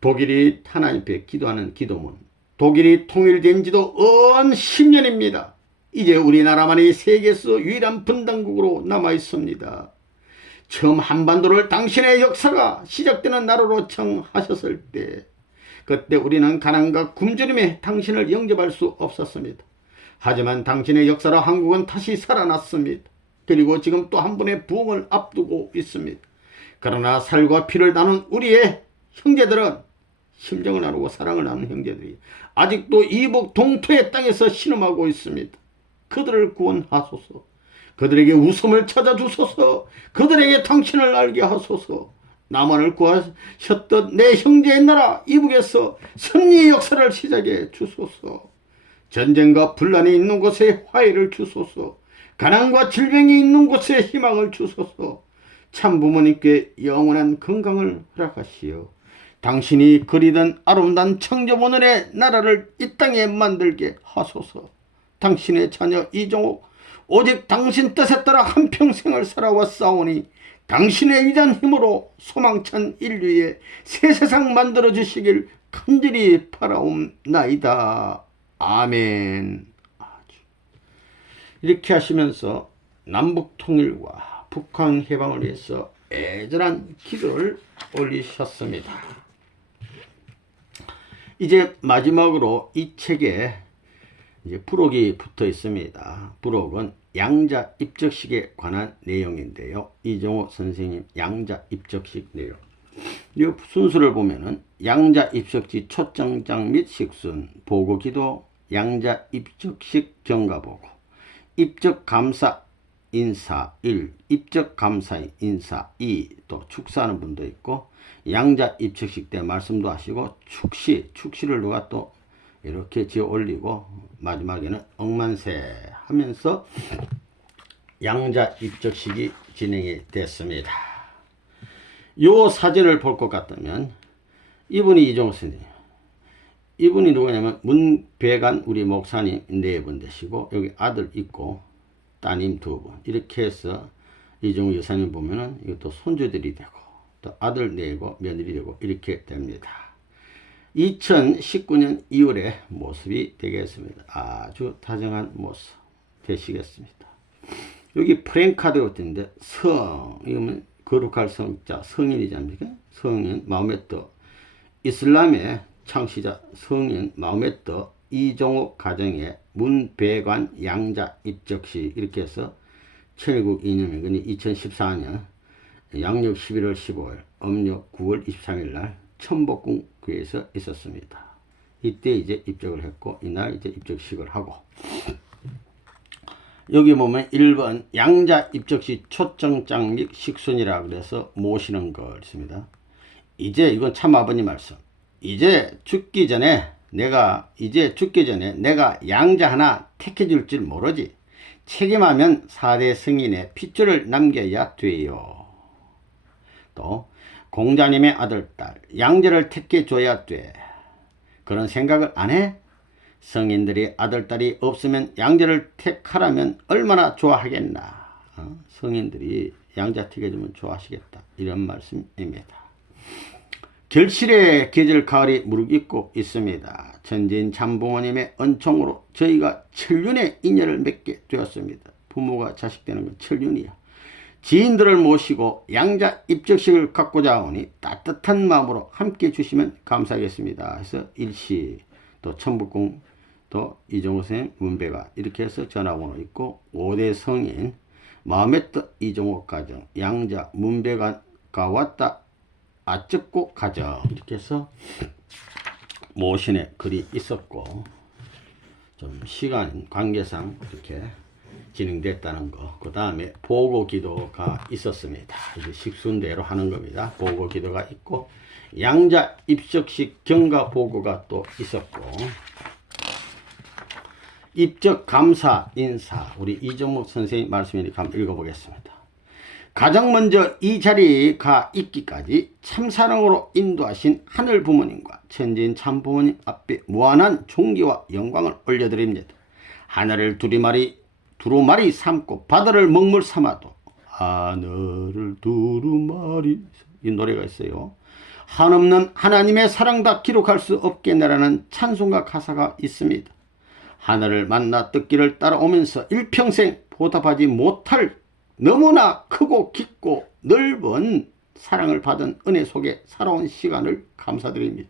독일이 하나님 앞에 기도하는 기도문. 독일이 통일된 지도 언 10년입니다. 이제 우리나라만이 세계에서 유일한 분단국으로 남아있습니다. 처음 한반도를 당신의 역사가 시작되는 나라로 정하셨을 때 그때 우리는 가난과 굶주림에 당신을 영접할 수 없었습니다. 하지만 당신의 역사로 한국은 다시 살아났습니다. 그리고 지금 또 한 번의 부흥을 앞두고 있습니다. 그러나 살과 피를 나눈 우리의 형제들은 심정을 나누고 사랑을 나누는 형제들이 아직도 이북 동토의 땅에서 신음하고 있습니다. 그들을 구원하소서. 그들에게 웃음을 찾아주소서. 그들에게 당신을 알게 하소서. 남한을 구하셨던 내 형제의 나라 이북에서 승리의 역사를 시작해 주소서. 전쟁과 분란이 있는 곳에 화해를 주소서. 가난과 질병이 있는 곳에 희망을 주소서. 참 부모님께 영원한 건강을 허락하시오. 당신이 그리던 아름다운 청정오늘의 나라를 이 땅에 만들게 하소서. 당신의 자녀 이종옥 오직 당신 뜻에 따라 한평생을 살아왔사오니 당신의 위대한 힘으로 소망찬 인류의 새 세상 만들어 주시길 간절히 바라옵나이다. 아멘. 이렇게 하시면서 남북 통일과 북한 해방을 위해서 애절한 기도를 올리셨습니다. 이제 마지막으로 이 책에 이제 부록이 붙어 있습니다. 부록은 양자 입적식에 관한 내용인데요. 이종호 선생님 양자 입적식 내용. 이 순서를 보면은 양자 입적시 초청장 및 식순, 보고기도, 양자 입적식 경가보고, 입적 감사 인사 1, 입적 감사 인사 2, 또 축사하는 분도 있고, 양자 입적식 때 말씀도 하시고, 축시를 누가 또 이렇게 지어 올리고, 마지막에는 억만세 하면서 양자 입적식이 진행이 됐습니다. 요 사진을 볼 것 같다면, 이분이 이종호 선생님. 이분이 누구냐면 문배관 우리 목사님 4분 되시고, 여기 아들 있고 따님 2분, 이렇게 해서 이종호 여사님 보면은 이것도 손주들이 되고 또 아들 4고 며느리 되고 이렇게 됩니다. 2019년 2월의 모습이 되겠습니다. 아주 다정한 모습 되시겠습니다. 여기 프랭카드가 있는데 성, 이거는 거룩할 성자 성인이지 않습니까? 성인 마호메트, 이슬람의 창시자 성인 마호메트 이종옥 가정의 문배관 양자 입적시, 이렇게 해서 천일국 이념회관이 2014년 양력 11월 15일 음력 9월 23일 날 천복궁 교회에서 있었습니다. 이때 이제 입적을 했고, 이날 이제 입적식을 하고, 여기 보면 1번 양자 입적시 초청장 및 식순이라 그래서 모시는 거 있습니다. 이제 이건 참 아버님 말씀. 이제 죽기 전에 내가 양자 하나 택해 줄 줄 모르지. 책임하면 4대 승인의 핏줄을 남겨야 돼요. 또 공자님의 아들, 딸, 양자를 택해 줘야 돼. 그런 생각을 안 해? 성인들이 아들, 딸이 없으면 양자를 택하라면 얼마나 좋아하겠나. 성인들이 양자 택해주면 좋아하시겠다. 이런 말씀입니다. 결실의 계절 가을이 무르익고 있습니다. 천지인 참부모님의 은총으로 저희가 천륜의 인연을 맺게 되었습니다. 부모가 자식 되는 건 천륜이야. 지인들을 모시고 양자 입적식을 갖고자 하오니 따뜻한 마음으로 함께 주시면 감사하겠습니다. 해서 일시, 또 천북궁, 또 이종호 선생님 문배가, 이렇게 해서 전화번호 있고, 5대 성인 마음의 뜻 이종호 가정 양자 문배가 왔다 아ጭ고 가정, 이렇게 해서 모신의 글이 있었고, 좀 시간 관계상 이렇게 진행됐다는 거. 그 다음에 보고 기도가 있었습니다. 이제 식순대로 하는 겁니다. 보고 기도가 있고, 양자 입적식 경가 보고가 또 있었고, 입적 감사 인사, 우리 이종목 선생님 말씀이니까 한번 읽어보겠습니다. 가장 먼저 이 자리에 가 있기까지 참사랑으로 인도하신 하늘 부모님과 천지인 참 부모님 앞에 무한한 존귀와 영광을 올려드립니다. 하늘을 두루마리 삼고 바다를 먹물 삼아도 하늘을 두루마리, 이 노래가 있어요. 한없는 하나님의 사랑 다 기록할 수 없겠네라는 찬송가 가사가 있습니다. 하늘을 만나 뜻길을 따라오면서 일평생 보답하지 못할 너무나 크고 깊고 넓은 사랑을 받은 은혜 속에 살아온 시간을 감사드립니다.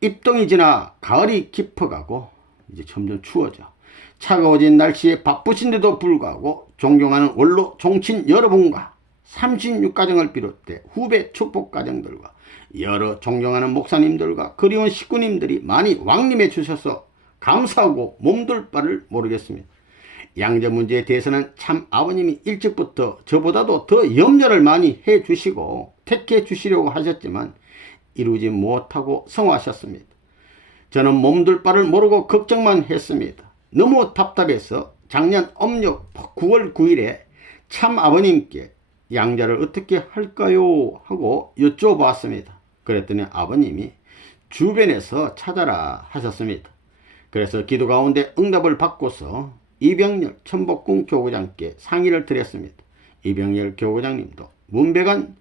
입동이 지나 가을이 깊어가고 이제 점점 추워져 차가워진 날씨에 바쁘신데도 불구하고 존경하는 원로 종친 여러분과 36가정을 비롯해 후배 축복가정들과 여러 존경하는 목사님들과 그리운 식구님들이 많이 왕림해 주셔서 감사하고 몸둘 바를 모르겠습니다. 양자 문제에 대해서는 참 아버님이 일찍부터 저보다도 더 염려를 많이 해주시고 택해 주시려고 하셨지만 이루지 못하고 성화하셨습니다. 저는 몸둘 바를 모르고 걱정만 했습니다. 너무 답답해서 작년 음력 9월 9일에 참 아버님께 양자를 어떻게 할까요? 하고 여쭤봤습니다. 그랬더니 아버님이 주변에서 찾아라 하셨습니다. 그래서 기도 가운데 응답을 받고서 이병렬 천복궁 교구장께 상의를 드렸습니다. 이병열 교구장님도 문배관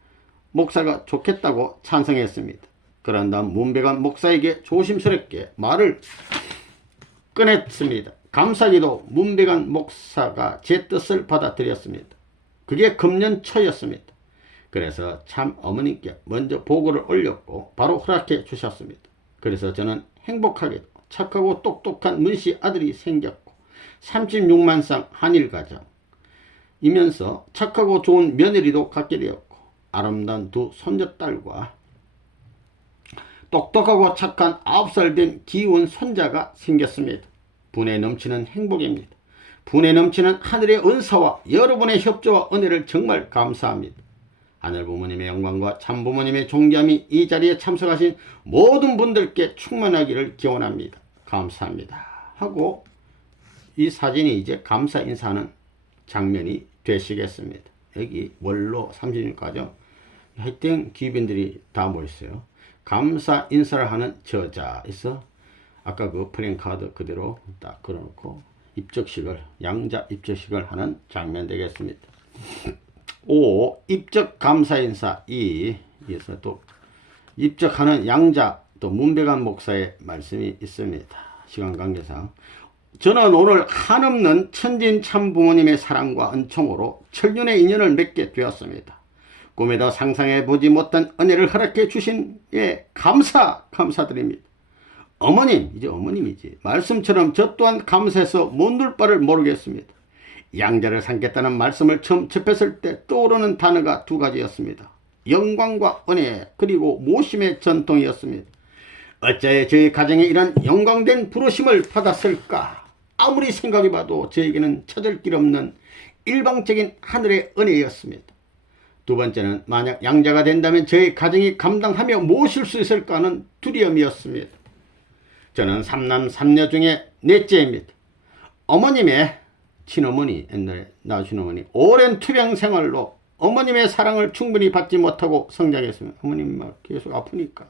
목사가 좋겠다고 찬성했습니다. 그런 다음 문배관 목사에게 조심스럽게 말을 꺼냈습니다. 감사하게도 문배관 목사가 제 뜻을 받아들였습니다. 그게 금년 초였습니다. 그래서 참 어머니께 먼저 보고를 올렸고 바로 허락해 주셨습니다. 그래서 저는 행복하게도 착하고 똑똑한 문씨 아들이 생겼고 36만 쌍 한일 가정이면서 착하고 좋은 며느리도 갖게 되었고 아름다운 두 손녀딸과 똑똑하고 착한 9살 된 귀여운 손자가 생겼습니다. 분에 넘치는 행복입니다. 분에 넘치는 하늘의 은사와 여러분의 협조와 은혜를 정말 감사합니다. 하늘 부모님의 영광과 참 부모님의 존귀함이 이 자리에 참석하신 모든 분들께 충만하기를 기원합니다. 감사합니다. 하고 이 사진이 이제 감사 인사하는 장면이 되시겠습니다. 여기 원로 36가정 하여튼 귀빈들이 다 모였어요. 감사 인사를 하는 저자에서 아까 그 프랭카드 그대로 딱 걸어놓고 입적식을 양자 입적식을 하는 장면 되겠습니다. 5. 입적 감사 인사 2. 에서 또 입적하는 양자 또 문배관 목사의 말씀이 있습니다. 시간 관계상 저는 오늘 한없는 천진 참 부모님의 사랑과 은총으로 천년의 인연을 맺게 되었습니다. 꿈에도 상상해 보지 못한 은혜를 허락해 주신 감사드립니다. 어머님, 이제 어머님이지. 말씀처럼 저 또한 감사해서 못 눌 바를 모르겠습니다. 양자를 삼겠다는 말씀을 처음 접했을 때 떠오르는 단어가 두 가지였습니다. 영광과 은혜 그리고 모심의 전통이었습니다. 어찌하여 저희 가정에 이런 영광된 부르심을 받았을까? 아무리 생각해봐도 저에게는 찾을 길 없는 일방적인 하늘의 은혜였습니다. 두 번째는 만약 양자가 된다면 저희 가정이 감당하며 모실 수 있을까 하는 두려움이었습니다. 저는 3남 3녀 중에 넷째입니다. 어머님의 친어머니, 옛날에 낳으신 어머니 오랜 투병 생활로 어머님의 사랑을 충분히 받지 못하고 성장했습니다. 어머님 막 계속 아프니까.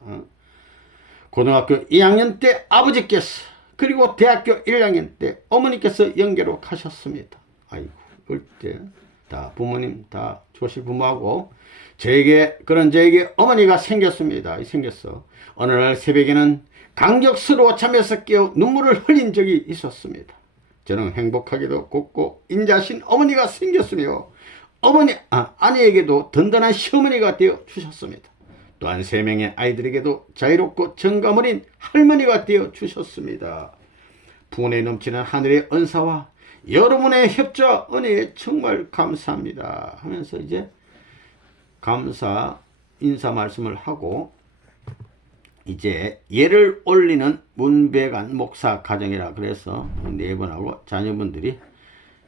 고등학교 2학년 때 아버지께서 그리고 대학교 1학년 때 어머니께서 영계로 가셨습니다. 아이고 그때 다 부모님 다 조실 부모하고 저에게 어머니가 생겼습니다. 생겼어. 어느 날 새벽에는 강격스러워 잠에서 깨어 눈물을 흘린 적이 있었습니다. 저는 행복하게도 곱고 인자하신 어머니가 생겼으며 아내에게도 든든한 시어머니가 되어 주셨습니다. 또한 3명의 아이들에게도 자유롭고 정감 어린 할머니가 되어 주셨습니다. 분에 넘치는 하늘의 은사와 여러분의 협조와 은혜에 정말 감사합니다 하면서 이제 감사 인사 말씀을 하고 이제 예를 올리는 문배관 목사 가정이라 그래서 4분하고 자녀분들이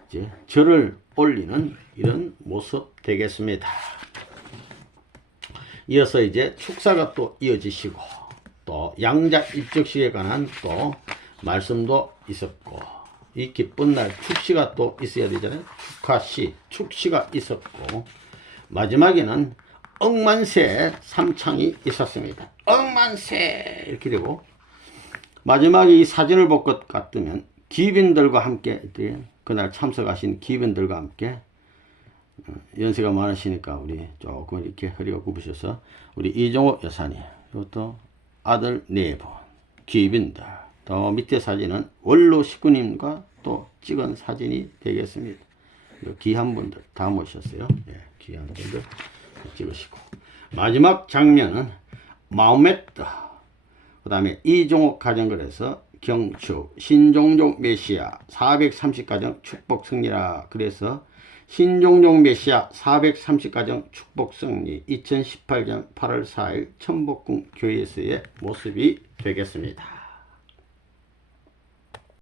이제 절을 올리는 이런 모습 되겠습니다. 이어서 이제 축사가 또 이어지시고 또 양자 입적식에 관한 또 말씀도 있었고 이 기쁜 날 축시가 또 있어야 되잖아요. 축하시, 축시가 있었고 마지막에는 억만세 삼창이 있었습니다. 억만세 이렇게 되고 마지막에 이 사진을 볼 것 같으면 귀빈들과 함께 그날 참석하신 귀빈들과 함께 연세가 많으시니까 우리 조금 이렇게 허리가 굽으셔서 우리 이종호 여사님 이것도 아들 4분 귀빈들 더 밑에 사진은 원로 식구님과 또 찍은 사진이 되겠습니다. 귀한 분들 다 모셨어요. 예, 귀한 분들 찍으시고 마지막 장면은 마호메트 그 다음에 이종옥 가정글에서 경축 신종종 메시아 430가정 축복 승리라 그래서 신종종 메시아 430가정 축복 승리 2018년 8월 4일 천복궁 교회에서의 모습이 되겠습니다.